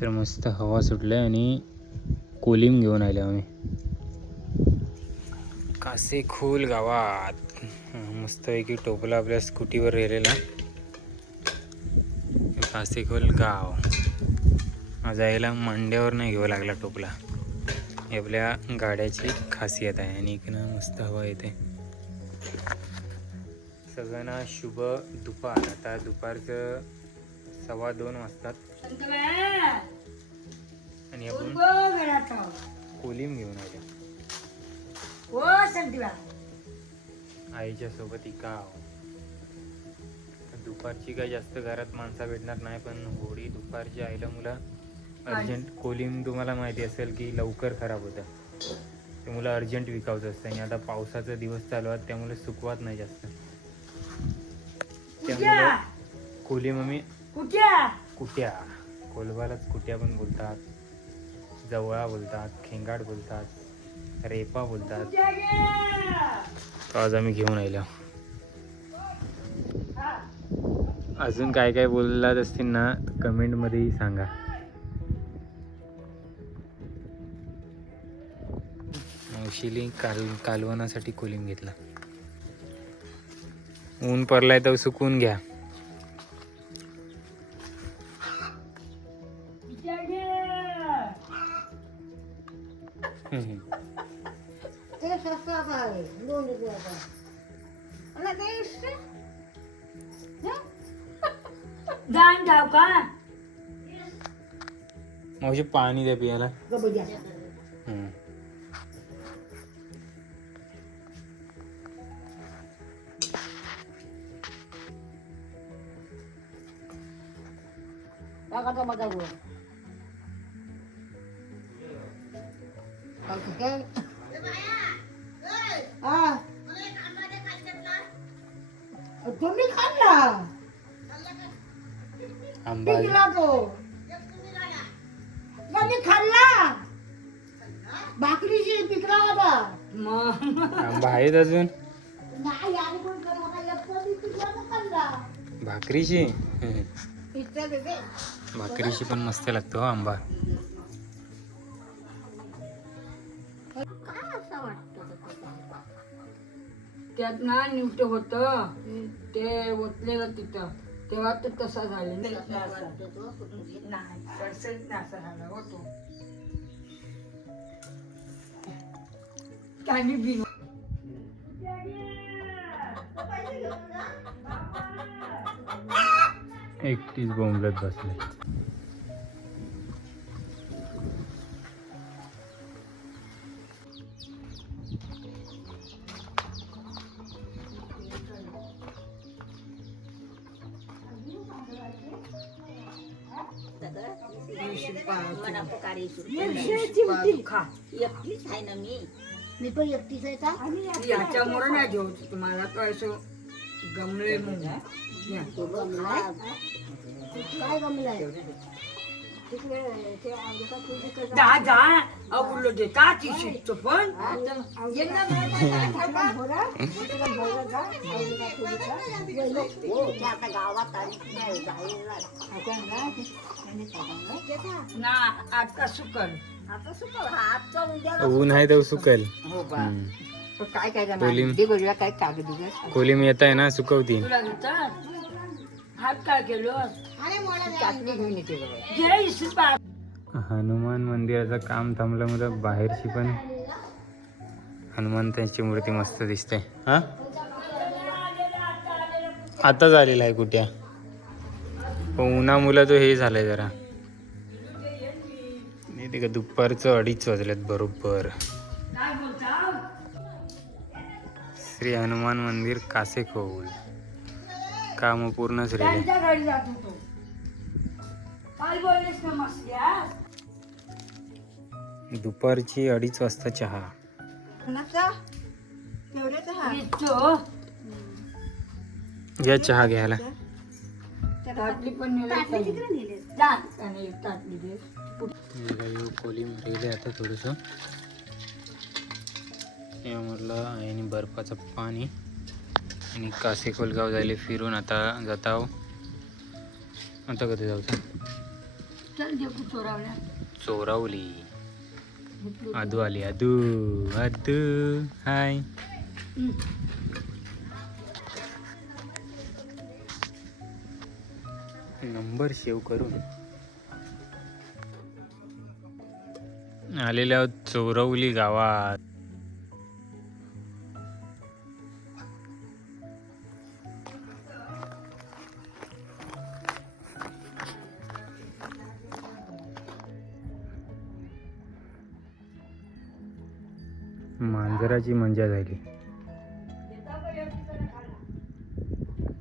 तर मस्त हवा सुटली आणि कोलिम घेऊन आले आम्ही कासेखोल गावात. मस्तपैकी टोपला आपल्या स्कूटीवर रेलेला. कासेखोल गाव जायला मांड्यावर नाही घ्यावं लागला टोपला. ही आपल्या गाड्याची खासियत आहे. आणि इकडनं मस्त हवा येते. सगळ्यांना शुभ दुपार. आता दुपारचं 2:15 वाजतात आणि आपण कोलिम घेऊन आले आईच्या सोबत. गाव दुपारची काही जास्त घरात माणसा भेटणार नाही, पण होळी दुपारची आईला मुला अर्जंट. कोलिम तुम्हाला माहिती असेल की लवकर खराब होतं, ते मुलं अर्जंट विकायचं असतं. आणि आता पावसाचा दिवस चालू आहे त्यामुळे सुकवत नाही जास्त. त्यामुळे कोलिम आम्ही कुट्या, कोलवालाच कुट्या पण बोलतात, जवळा बोलतात, खेंगाड बोलतात, रेपा बोलतात. तो आज आम्ही घेऊन आलो. अजून काय काय बोललात असतील ना कमेंटमध्येही सांगा. मावशीली कालवणासाठी कोलिम घेतला. ऊन पडलाय तर सुकून घ्या. मावशी पाणी द्या पियाला. तुम्ही खाल्ला आंबा खाल्ला भाकरीची पिकला होता. आंबा आहेत अजून. नाही आणि कोण खाल्ला भाकरीची. भाकरीची पण मस्त लागतो हो आंबा. त्यात ना निवट होत ते ओतलेलं तिथं, तेव्हा ते तसा झालं नाही. सडसडीत नासा झाला होतो त्यांनी बिन. एकटीच बोंबलत बसले. एकटीच आहे ना मी पण एकटीच आहे का? याच्यामुळे नाही जेवत तुम्हाला तर असं गमले म्हणून. काय गमलं आहे? बोललो देता ती शिकतो पण ना आता सुकल. ऊन आहे तर सुकल. काय काय काय कागद कोलिम येत आहे ना सुकवती. हात काय केलो हनुमान मंदिराचं काम थांबल्यामुळे बाहेरची पण हनुमंताची मूर्ती मस्त दिसते. हा आता झालेला आहे कुठ्या, पण उन्हामुळे तो हे झालंय जरा. नाही ते का दुपारचं 2:30 वाजलेत बरोबर. श्री हनुमान मंदिर कासेखोल काम पूर्णच रेले. दुपारची 2:30 वाजता चहा. या चहा घ्यायला. कोलिम रेले आता थोडस म्हटलं आणि बर्फाचं पाणी आणि कासेखोल गाव जायला फिरून आता जात आहो. आता कधी जाऊ चल जे चोरावल्या चोरावली. आदू आली. आदू आदू हाय. नंबर सेव्ह करून आलेल्या आहोत चोरवली गावात. मांजराची मजा झाली.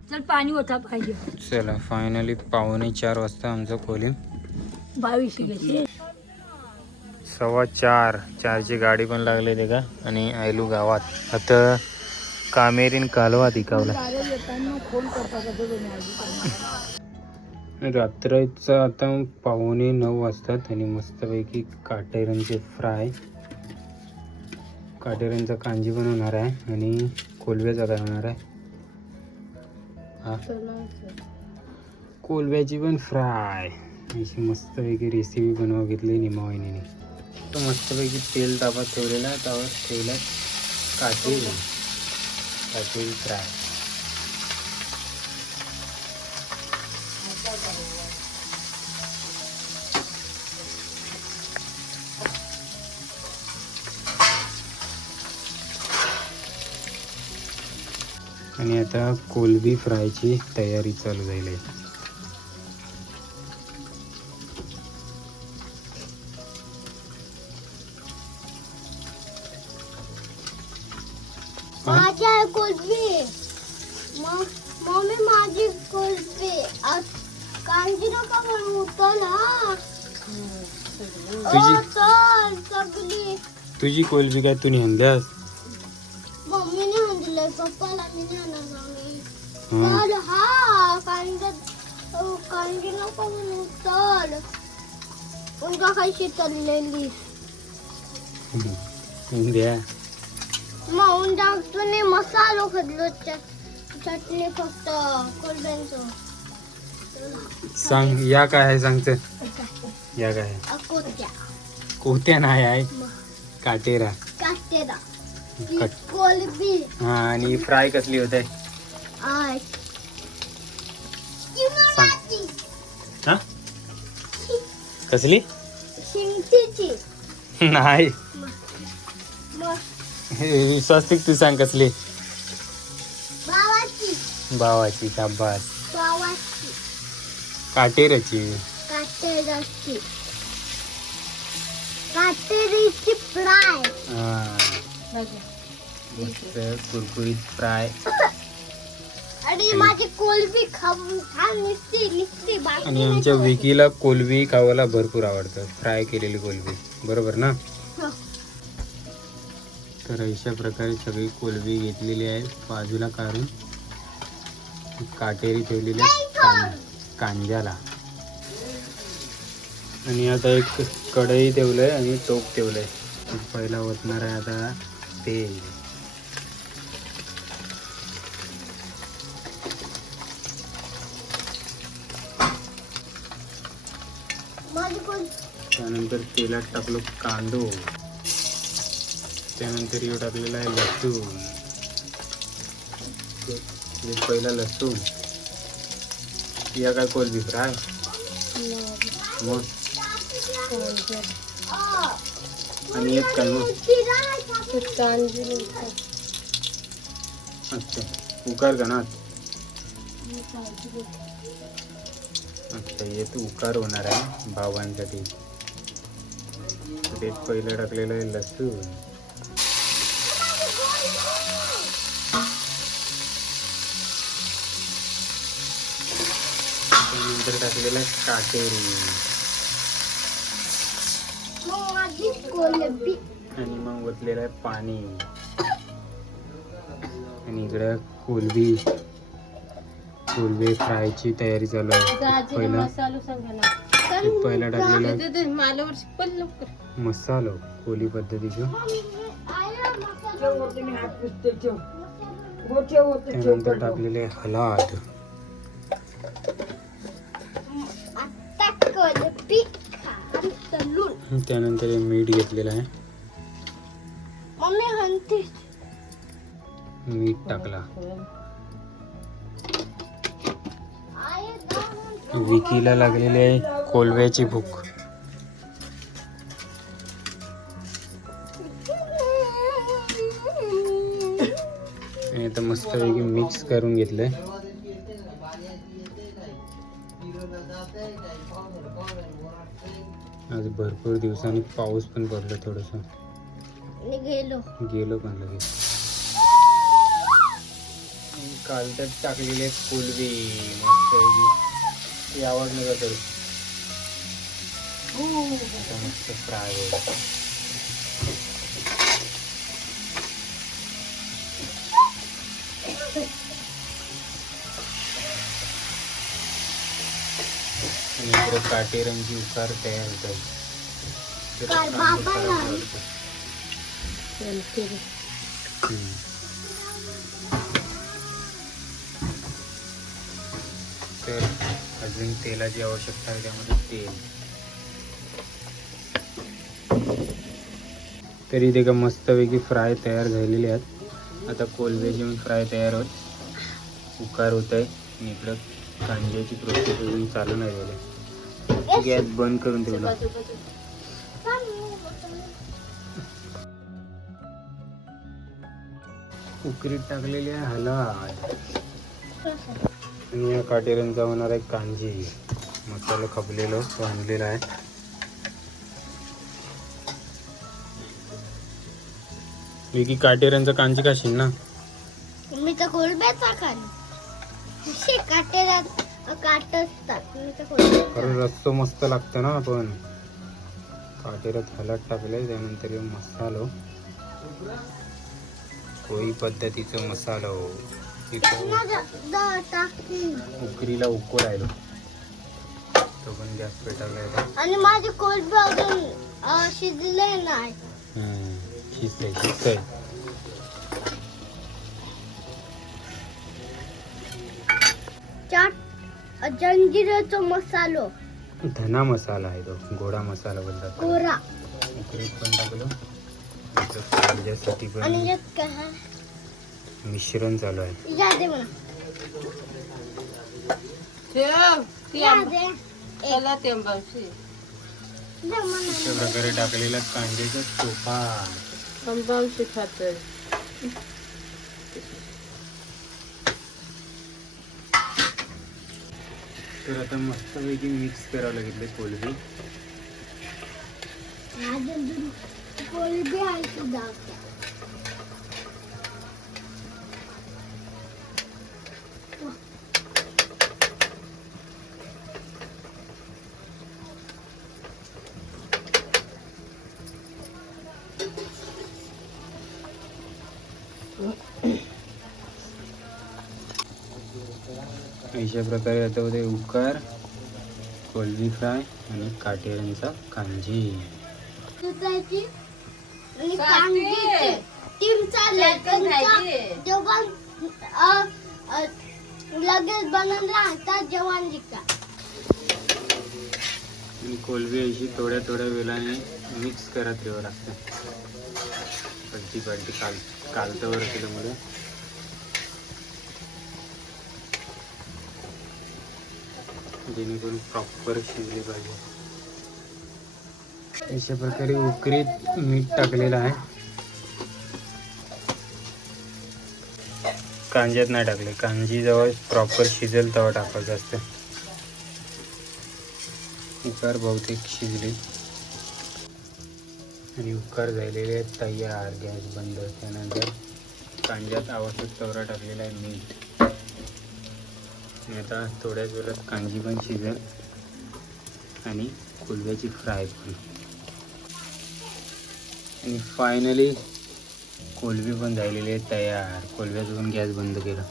चल पाणी होता पाहिजे. चला फायनली 3:45 वाजता आमचं कोलिम 22 घेतली. 4:15 4ची गाडी पण लागली ते का. आणि आयलू गावात आता कामेरीन कालवा दिकावला. रात्रीचं आता 8:45 वाजतात आणि मस्तपैकी काटेरांचे फ्राय, काटेरांचा कांजी बनवणार आहे आणि कोलब्याचा काय होणार आहे. हा कोलब्याची पण फ्राय अशी मस्तपैकी रेसिपी बनवा घेतली निमा वहिनीने. तो मस्तपैकी तेल तापत ठेवलेला, त्यावर ठेवला काटेरी फ्राय. आणि आता कोलबी फ्रायची तयारी चालू झाली आहे. माझी कोलबी मम्मी माझी कोलबी कांजी नका बनवू ना. सगळी तुझी कोलबी काय तू आणल्यास. मम्मीने आणले पप्पाला मी आणलं. हा कांजी नका बनवू तर उनका कशी चाललेली द्या. मग डाक्टरने मसालो खाल्लो चटणी फक्त कोलब्यांचं. सांग या काय आहे सांगत. या काय आहे. कोत्या कोत्या नाही आहे काटेरा. काटेरा कोलबी. हा आणि फ्राय कसली होत आहे सांग. हा कसली शिंगटीची नाही मग स्वस्तिक तू सांग कसली. बावाची भावाची शाबास. बावाची काटेराची. काटेराची काटेरीची फ्राय. हा मस्त कुरकुरीत फ्राय. आणि माझी कोलबी छान निसती बाकी आणि आमच्या विकीला कोलबी खावायला भरपूर आवडतं. फ्राय केलेली कोलबी बरोबर ना. तर अशा प्रकारे सगळी कोलबी घेतलेली आहे बाजूला काढून काटेरी ठेवलेली आहे कांजाला. आणि आता एक कढई ठेवलंय आणि टोप ठेवलंय. पहिला ओतणार आहे आता तेल. त्यानंतर तेलात टाकलो कांदो. त्यानंतर येऊ टाकलेला आहे लसूण. पहिला लसूण. या काय कोलबी फ्राय मग आणि एक काय मग. अच्छा उकार का ना. अच्छा हे तर उकार होणार आहे भावांसाठी. ते पहिलं टाकलेलं आहे लसूण. त्यानंतर टाकलेलं आहे काटेरी. आणि मग ओतलेलं आहे पाणी. आणि इकडं कोलबी फ्रायची तयारी चालू आहे. पहिला टाकलेला मसालो कोली पद्धतीचं. त्यानंतर टाकलेले हळद. पीठ आणि तळून. त्यानंतर हे मीठ घेतलेलं आहे, मम्मी म्हणते मीठ टाकला. आई जाऊन विकीला लागलेली आहे कोलव्याची भूक. आणि आता मस्तपैकी मिक्स करून घेतलंय. आज भरपूर दिवसांनी पाऊस पण पडला, थोडस मी गेलो. गेलो पण लगेच. काल तर टाकलेले कोलबी मस्त आवाज नका करू. आता मस्त फ्राय होईल. आणि इकडे काटेरांची उकार तयार होत आहे. काल बाबाला तर अजून तेलाची आवश्यकता आहे, त्यामध्ये तेल. तरी ते का मस्तपैकी फ्राय तयार झालेले आहेत. आता कोलब्याचे पण फ्राय तयार होत, उकार होत आहे. आणि इकडं कांद्याची प्रोसेस अजून चालू नाही झाली. गॅस बंद करून ठेवला. उकरीत टाकलेली आहे हळद आणि या काटेऱ्यांचा होणार आहे कांजी. मसाला खपलेलो तो आणलेला आहे. विकी काटेऱ्यांचा कांजी खाशील ना? मी तर कोलब्याचा खाली काटेला काट असतात. मी तर कोलब्याचा. कारण रस्सो मस्त लागतं ना. आपण काटेऱ्यात हळद टाकले, त्यानंतर हे मसालो कोळी पद्धतीचा मसाला उकरीला उकळ राहिलो. तो पण गॅस पेटायला. आणि माझे कोलबे अजून शिजले नाही. शिजतंय. चाट जंजिराचा मसालो, धना मसाला आहे तो, गोडा मसाला बोलतात. कोरा. उकरीत पण टाकलो. कांद्यासाठी आणि पण यात काय मिश्रण चालू आहे. या दे मला. या दे. दे मला. अशा प्रकारे टाकलेला कांद्याचा चोपा. तर आता मस्तपैकी मिक्स करावं लागेल कोलबी. अजून कोलबी आहे सुद्धा. अशा प्रकारे आता होते उकार, कोलबी फ्राय आणि काटेऱ्यांचा कांजी. दुधाची आणि कांद्याची टीम चालली. जेवण लगेच बनवून राहतात, जेवण जिंकतात. आणि कोलबी अशी थोड्या थोड्या वेळाने मिक्स करत राहावं लागतं. पलटी कालतावर केल्यामुळे जेणेकरून प्रॉपर शिजले पाहिजे. अशा प्रकारे उकरीत मीठ टाकलेलं आहे. कांज्यात नाही टाकले. कांजी जेव्हा प्रॉपर शिजेल तेव्हा टाकायचं असतं. उकार बहुतेक शिजले आणि उकार झालेले आहेत तयार. गॅस बंद. त्यानंतर कांद्यात आवश्यक तेवढा टाकलेला आहे मीठ. आणि आता थोड्याच वेळात कांजी पण शिजेल आणि कोलब्याची फ्राय पण. आणि फायनली कोलबी पण झालेली आहे तयार. कोलब्याचं पण गॅस बंद केला.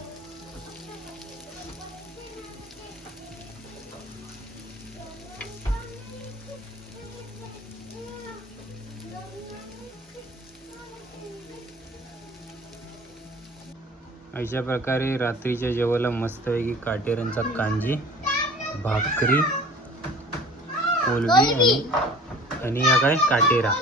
अशा प्रकारे रात्रीच्या जेवायला मस्तपैकी काटेऱ्यांचा कांजी, भाकरी कोलबी आणि या काय काटेरा.